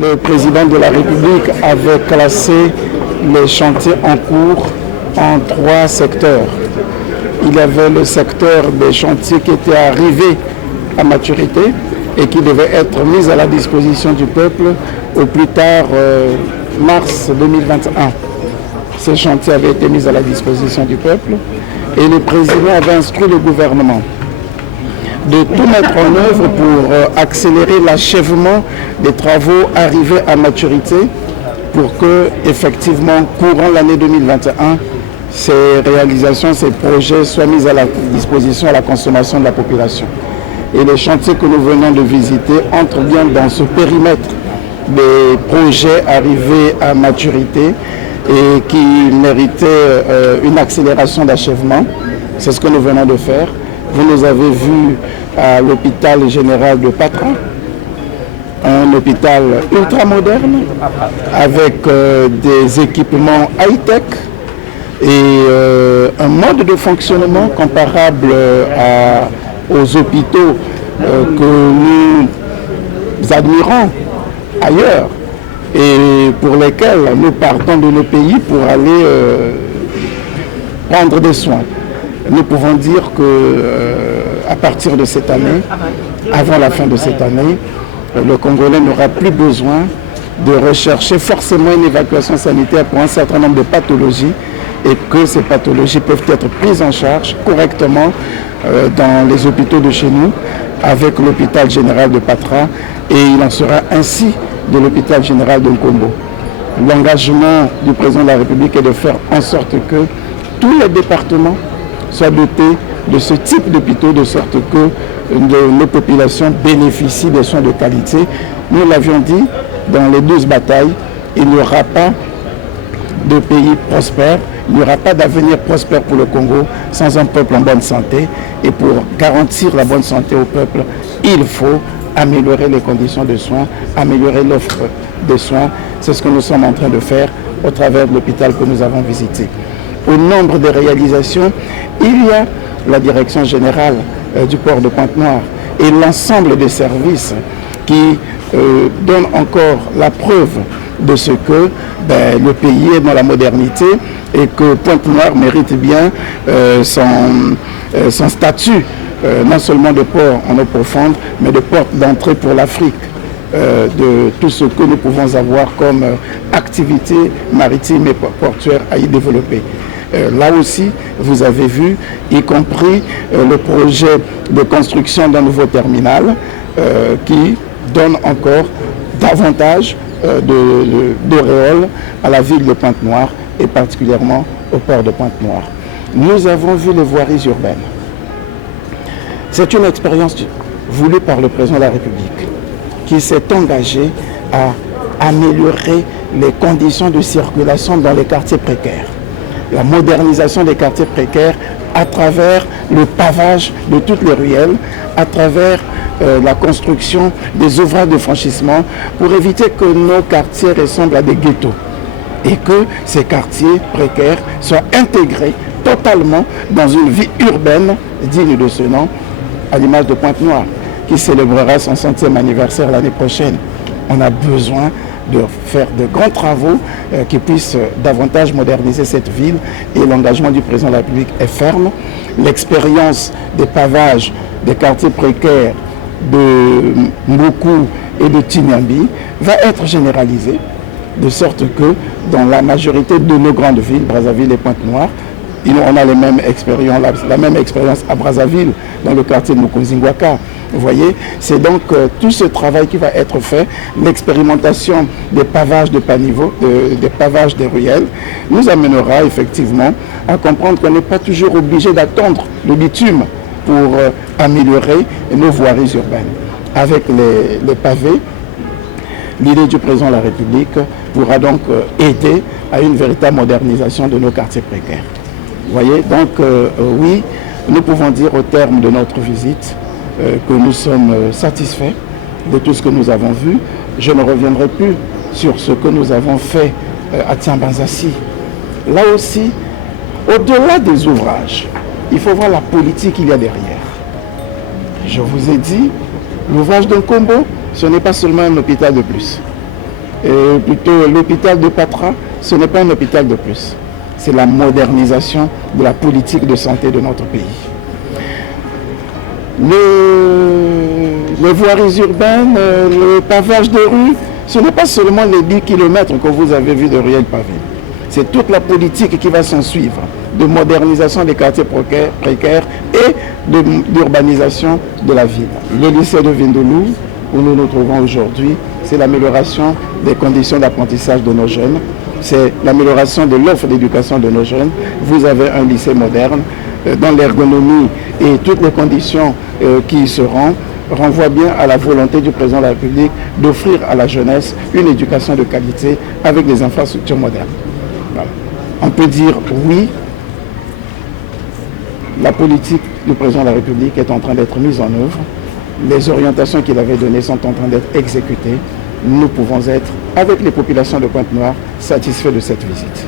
le président de la République avait classé les chantiers en cours en 3 secteurs. Il y avait le secteur des chantiers qui étaient arrivés à maturité et qui devaient être mis à la disposition du peuple au plus tard mars 2021. Ces chantiers avaient été mis à la disposition du peuple et le président avait instruit le gouvernement de tout mettre en œuvre pour accélérer l'achèvement des travaux arrivés à maturité pour que, effectivement, courant l'année 2021, ces réalisations, ces projets soient mis à la disposition à la consommation de la population. Et les chantiers que nous venons de visiter entrent bien dans ce périmètre des projets arrivés à maturité et qui méritaient une accélération d'achèvement. C'est ce que nous venons de faire. Vous nous avez vus à l'hôpital général de Patra, un hôpital ultramoderne avec des équipements high-tech et un mode de fonctionnement comparable aux hôpitaux que nous admirons ailleurs et pour lesquels nous partons de nos pays pour aller prendre des soins. Nous pouvons dire qu'à partir de cette année, avant la fin de cette année, le Congolais n'aura plus besoin de rechercher forcément une évacuation sanitaire pour un certain nombre de pathologies et que ces pathologies peuvent être prises en charge correctement dans les hôpitaux de chez nous avec l'hôpital général de Patra et il en sera ainsi de l'hôpital général de Nkombo. L'engagement du président de la République est de faire en sorte que tous les départements soient dotés de ce type d'hôpitaux de sorte que nos populations bénéficient des soins de qualité. Nous l'avions dit, dans les 12 batailles, il n'y aura pas de pays prospère, il n'y aura pas d'avenir prospère pour le Congo sans un peuple en bonne santé. Et pour garantir la bonne santé au peuple, il faut améliorer les conditions de soins, améliorer l'offre de soins. C'est ce que nous sommes en train de faire au travers de l'hôpital que nous avons visité. Au nombre de réalisations, il y a la direction générale du port de Pointe-Noire et l'ensemble des services qui donnent encore la preuve de ce que le pays est dans la modernité et que Pointe-Noire mérite bien son statut, non seulement de port en eau profonde, mais de porte d'entrée pour l'Afrique, de tout ce que nous pouvons avoir comme activité maritime et portuaire à y développer. Là aussi, vous avez vu, y compris le projet de construction d'un nouveau terminal qui donne encore davantage d'auréole à la ville de Pointe-Noire et particulièrement au port de Pointe-Noire. Nous avons vu les voiries urbaines. C'est une expérience voulue par le président de la République qui s'est engagé à améliorer les conditions de circulation dans les quartiers précaires. La modernisation des quartiers précaires à travers le pavage de toutes les ruelles, à travers la construction des ouvrages de franchissement pour éviter que nos quartiers ressemblent à des ghettos et que ces quartiers précaires soient intégrés totalement dans une vie urbaine digne de ce nom, à l'image de Pointe-Noire, qui célébrera son 100e anniversaire l'année prochaine. On a besoin de faire de grands travaux qui puissent davantage moderniser cette ville et l'engagement du président de la République est ferme. L'expérience des pavages des quartiers précaires de Mboku et de Tinyambi va être généralisée de sorte que dans la majorité de nos grandes villes, Brazzaville et Pointe-Noire, on a la même expérience à Brazzaville, dans le quartier de Mukunzingwaka. Vous voyez, c'est donc tout ce travail qui va être fait, l'expérimentation des pavages de paniveau, des pavages des ruelles, nous amènera effectivement à comprendre qu'on n'est pas toujours obligé d'attendre le bitume pour améliorer nos voiries urbaines. Avec les pavés, l'idée du président de la République pourra donc aider à une véritable modernisation de nos quartiers précaires. Vous voyez, donc oui, nous pouvons dire au terme de notre visite que nous sommes satisfaits de tout ce que nous avons vu. Je ne reviendrai plus sur ce que nous avons fait à Tiambanzassi. Là aussi, au-delà des ouvrages, il faut voir la politique qu'il y a derrière. Je vous ai dit, l'ouvrage de Nkombo, ce n'est pas seulement un hôpital de plus. et plutôt l'hôpital de Patra, ce n'est pas un hôpital de plus. C'est la modernisation de la politique de santé de notre pays. Les voiries urbaines, le pavage de rue, ce n'est pas seulement les 10 km que vous avez vus de ruelles pavées. C'est toute la politique qui va s'en suivre, de modernisation des quartiers précaires et d'urbanisation de la ville. Le lycée de Vindoulou, où nous nous trouvons aujourd'hui, c'est l'amélioration des conditions d'apprentissage de nos jeunes, c'est l'amélioration de l'offre d'éducation de nos jeunes. Vous avez un lycée moderne, dans l'ergonomie et toutes les conditions qui y seront, renvoie bien à la volonté du président de la République d'offrir à la jeunesse une éducation de qualité avec des infrastructures modernes. Voilà. On peut dire oui, la politique du président de la République est en train d'être mise en œuvre. Les orientations qu'il avait données sont en train d'être exécutées. Nous pouvons être, avec les populations de Pointe-Noire, satisfaits de cette visite.